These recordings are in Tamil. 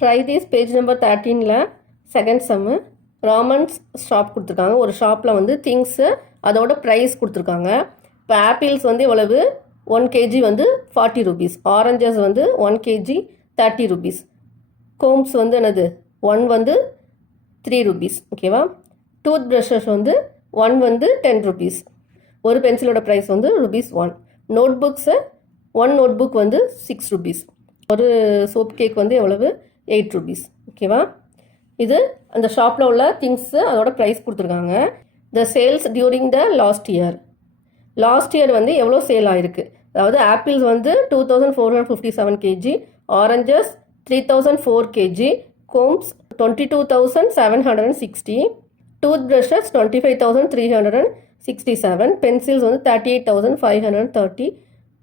ட்ரை திஸ் பேஜ் நம்பர் 13ல செகண்ட் சம்மு ராமன்ஸ் ஷாப் கொடுத்துருக்காங்க. ஒரு ஷாப்பில் வந்து திங்ஸு அதோட ப்ரைஸ் கொடுத்துருக்காங்க. இப்போ ஆப்பிள்ஸ் வந்து எவ்வளவு 1 kg வந்து 40 rupees, ஆரஞ்சஸ் வந்து 1 kg 30 rupees, கோம்ஸ் வந்து என்னது 1 வந்து 3 rupees. ஓகேவா? டூத் ப்ரஷஸ் வந்து 1 வந்து 10 rupees. ஒரு பென்சிலோட ப்ரைஸ் வந்து ₹1. நோட் புக்ஸு 1 நோட் புக் வந்து 6 rupees. ஒரு சோப் கேக் வந்து எவ்வளவு 8 rupees. ஓகேவா? இது அந்த ஷாப்பில் உள்ள திங்ஸு அதோட ப்ரைஸ் கொடுத்துருக்காங்க. The sales during the last year வந்து எவ்வளோ சேல் ஆகிருக்கு. அதாவது ஆப்பிள்ஸ் வந்து 2457 kg, oranges 3004 kg, combs 22760, tooth brushes 25367, pencils வந்து 38530,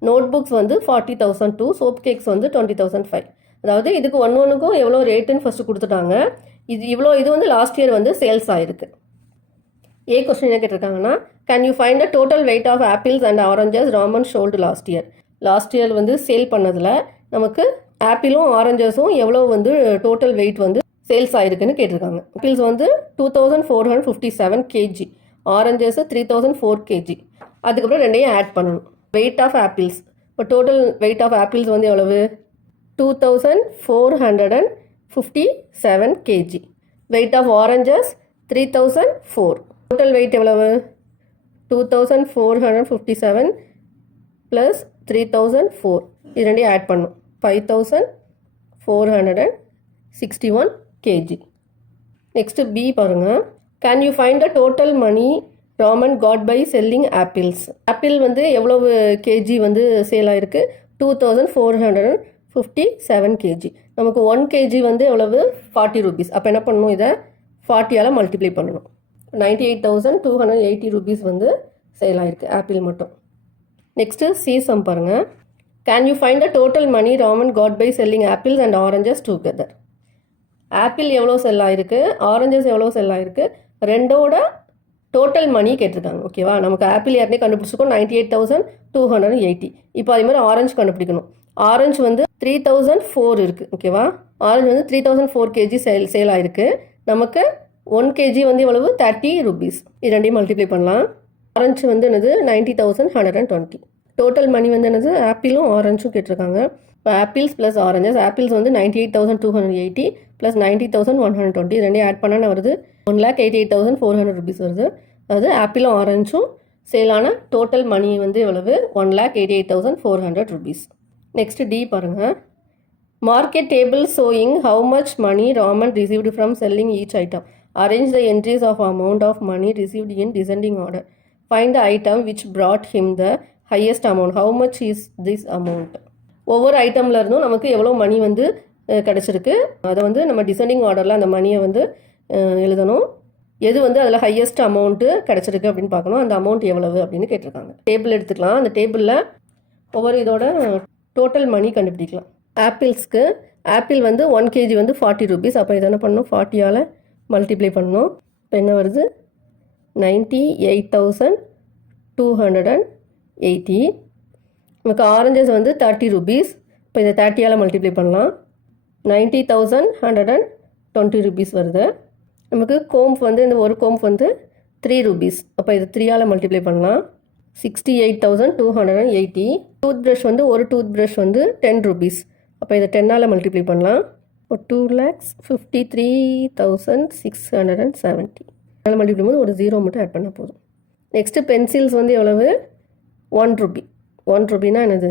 நோட் புக்ஸ் வந்து 40002, சோப் கேக்ஸ் வந்து 20005. அதாவது இதுக்கு ஒன்றுக்கும் எவ்வளோ ரேட்டுன்னு ஃபஸ்ட்டு கொடுத்துட்டாங்க. இது வந்து லாஸ்ட் இயர் வந்து சேல்ஸ் ஆகிருக்கு. ஏ கொஸ்டின் என்ன கேட்டிருக்காங்கன்னா, can you find the total weight of apples and oranges Raman sold last year வந்து சேல் பண்ணதில் நமக்கு ஆப்பிளும் ஆரஞ்சஸும் எவ்வளோ வந்து டோட்டல் வெயிட் வந்து சேல்ஸ் ஆகிருக்குன்னு கேட்டிருக்காங்க. ஆப்பிள்ஸ் வந்து 2457 kg, ஆரஞ்சஸ் 3004 kg. அதுக்கப்புறம் ரெண்டையும் ஆட் பண்ணணும். வெயிட் ஆஃப் ஆப்பிள்ஸ், இப்போ டோட்டல் வெயிட் ஆஃப் ஆப்பிள்ஸ் வந்து எவ்வளவு 2457 kg. Weight of oranges 3004. Total weight எவ்வளவு 2457 ப்ளஸ் 3004. இது ரெண்டையும் ஆட் பண்ணும் 5461 kg. நெக்ஸ்ட்டு பி பாருங்கள். Can you find the total money Raman got by selling apples. Apple வந்து எவ்வளவு கேஜி வந்து சேல் ஆகிருக்கு 2457 kg. நமக்கு 1 kg வந்து எவ்வளவு 40 rupees. அப்போ என்ன பண்ணணும், இதை 40ஆல் மல்டிப்ளை பண்ணணும். 98,280 rupees வந்து சேல் ஆகிருக்கு ஆப்பிள் மட்டும். நெக்ஸ்ட்டு சி சம் பாருங்கள். Can you find the total money Raman got by selling apples and oranges together. Apple எவ்வளோ செல் ஆகிருக்கு, ஆரஞ்சஸ் எவ்வளோ செல் ஆகிருக்கு, ரெண்டோட டோட்டல் மணி கேட்டிருக்காங்க. ஓகேவா? நமக்கு ஆப்பிள் ஏற்கனவே கண்டுபிடிச்சிருக்கோம் 98,280. இப்போ அதே மாதிரி ஆரஞ்சு கண்டுபிடிக்கணும். ஆரஞ்சு வந்து 3004 இருக்குது. ஓகேவா? ஆரஞ்சு வந்து 3004 kg சேல் ஆகிருக்கு. நமக்கு 1 kg வந்து எவ்வளவு 30 rupees. இது ரெண்டையும் மல்டிப்ளை பண்ணலாம். ஆரஞ்சு வந்து என்னது 90,120. டோட்டல் மணி வந்து என்னது ஆப்பிளும் ஆரஞ்சும் கேட்டிருக்காங்க. இப்போ ஆப்பிள்ஸ் ப்ளஸ் ஆரஞ்சஸ், ஆப்பிள்ஸ் வந்து 98,280 ப்ளஸ் 90,120. ரெண்டையும் ஆட் பண்ணால் வருது 1,88,400 rupees வருது. அதாவது ஆப்பிளும் ஆரஞ்சும் சேலான டோட்டல் மணி வந்து எவ்வளவு 1,88,400 rupees. நெக்ஸ்ட் டி பாருங்கள். Market table showing how much money Raman received from selling each item. Arrange the entries of amount of money received in descending order. Find the item which brought him the highest amount. How much is this amount? ஒவ்வொரு ஐட்டம்ல இருந்தும் நமக்கு எவ்வளோ மணி வந்து கிடச்சிருக்கு, அதை வந்து நம்ம டிசெண்டிங் ஆர்டரில் அந்த மணியை வந்து எழுதணும். எது வந்து அதில் ஹையஸ்ட் அமௌண்ட்டு கிடச்சிருக்கு அப்படின்னு பார்க்கணும். அந்த அமௌண்ட் எவ்வளவு அப்படின்னு கேட்டிருக்காங்க. டேபிள் எடுத்துக்கலாம். அந்த டேபிளில் ஒவ்வொரு இதோட டோட்டல் மணி கண்டுபிடிக்கலாம். ஆப்பிள்ஸ்க்கு ஆப்பிள் வந்து 1 kg வந்து 40 rupees. அப்போ இதை என்ன பண்ணணும், 40ஆல் மல்டிப்ளை பண்ணணும். இப்போ என்ன வருது 98,280. நமக்கு ஆரஞ்சஸ் வந்து 30 rupees. இப்போ இதை 30ஆல் மல்டிப்ளை பண்ணலாம். 90,120 rupees வருது. நமக்கு கோம்ப் வந்து இந்த ஒரு கோம்ப் வந்து 3 rupees. அப்போ இதை 3ஆல் மல்டிப்ளை பண்ணலாம். 68,280. டூத் ப்ரஷ் வந்து ஒரு டூத் ப்ரஷ் வந்து 10 rupees. அப்போ இதை 10ஆல் மல்டிப்ளை பண்ணலாம். 2,53,670. அதனால் மல்டிப்ளை பண்ணும்போது ஒரு 0 மட்டும் ஆட் பண்ணால் போதும். நெக்ஸ்ட்டு பென்சில்ஸ் வந்து எவ்வளவு 1 rupee. 1 rupeeனா என்னது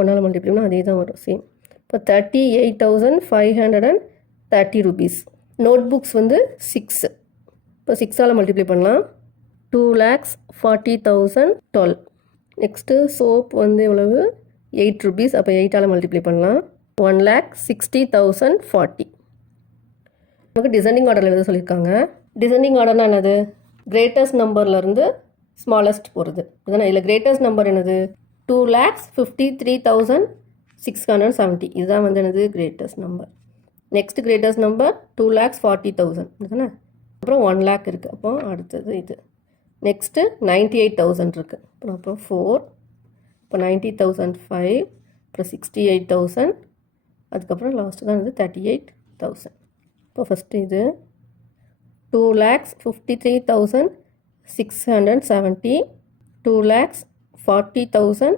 1ஆல் மல்டிப்ளை பண்ணால் அதே தான் வரும், சேம். இப்போ 38,530 rupees. நோட் புக்ஸ் வந்து 6. இப்போ 6ஆல் மல்டிப்ளை பண்ணலாம். 2,40,012. நெக்ஸ்ட்டு சோப் வந்து எவ்வளவு 8 rupees. அப்போ 8ஆல் மல்டிப்ளை பண்ணலாம். 1,60,040. நமக்கு டிசெண்டிங் ஆர்டரில் எழுத சொல்லியிருக்காங்க. டிசெண்டிங் ஆர்டர்னா என்னது, கிரேட்டஸ்ட் நம்பர்லேருந்து ஸ்மாலஸ்ட் போகிறது. இதுதானே இதில் கிரேட்டஸ்ட் நம்பர் என்னது 2,53,670. இதுதான் வந்து என்னது greatest number. Next greatest number 2,40,000. இதுதானே. அப்புறம் 1 lakh இருக்குது. அப்போ அடுத்தது இது. நெக்ஸ்ட்டு 98,000 இருக்குது. அப்புறம் 4. இப்போ 90,005. அப்புறம் 68,000. அதுக்கப்புறம் லாஸ்ட்டு தான் வந்து 38,000. இப்போ ஃபஸ்ட்டு இது 2,53,670, 2,40,000,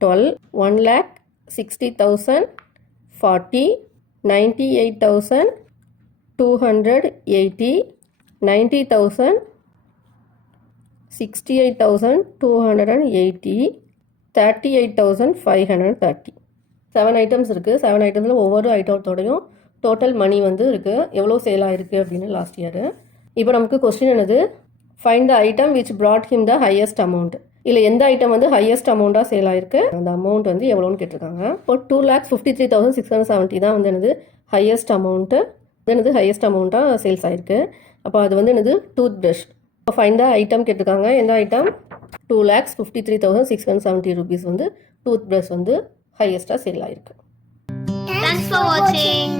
12, 1,60,000, 40, 98,280, 90,000, 68,280, 38,530. 7 ஐட்டம்ஸ் இருக்குது. 7 ஐட்டம்ஸில் ஒவ்வொரு ஐட்டத்தோடையும் டோட்டல் மணி வந்து இருக்குது, எவ்வளோ சேல் ஆகிருக்கு அப்படின்னு லாஸ்ட் இயர். இப்போ நமக்கு கொஸ்டின் என்னது, find the item which brought him the highest amount. இல்லை எந்த ஐட்டம் வந்து ஹையஸ்ட் அமௌண்ட்டாக சேல் ஆகிருக்கு, அந்த அமௌண்ட் வந்து எவ்வளோன்னு கேட்டிருக்காங்க. இப்போ 2,53,670 தான் வந்து என்னது ஹையஸ்ட் அமௌண்ட்டு, என்னது ஹையஸ்ட் அமௌண்ட்டாக சேல்ஸ் ஆகிருக்கு. அப்போ அது வந்து என்னது டூத் ப்ரஷ். இப்போ ஃபைண்ட் த ஐட்டம் கேட்டிருக்காங்க. எந்த ஐட்டம், 2,53,670 rupees வந்து டூத் ப்ரஷ் வந்து ஹையஸ்ட்டாக சேல் ஆகிருக்கு. Thanks for watching.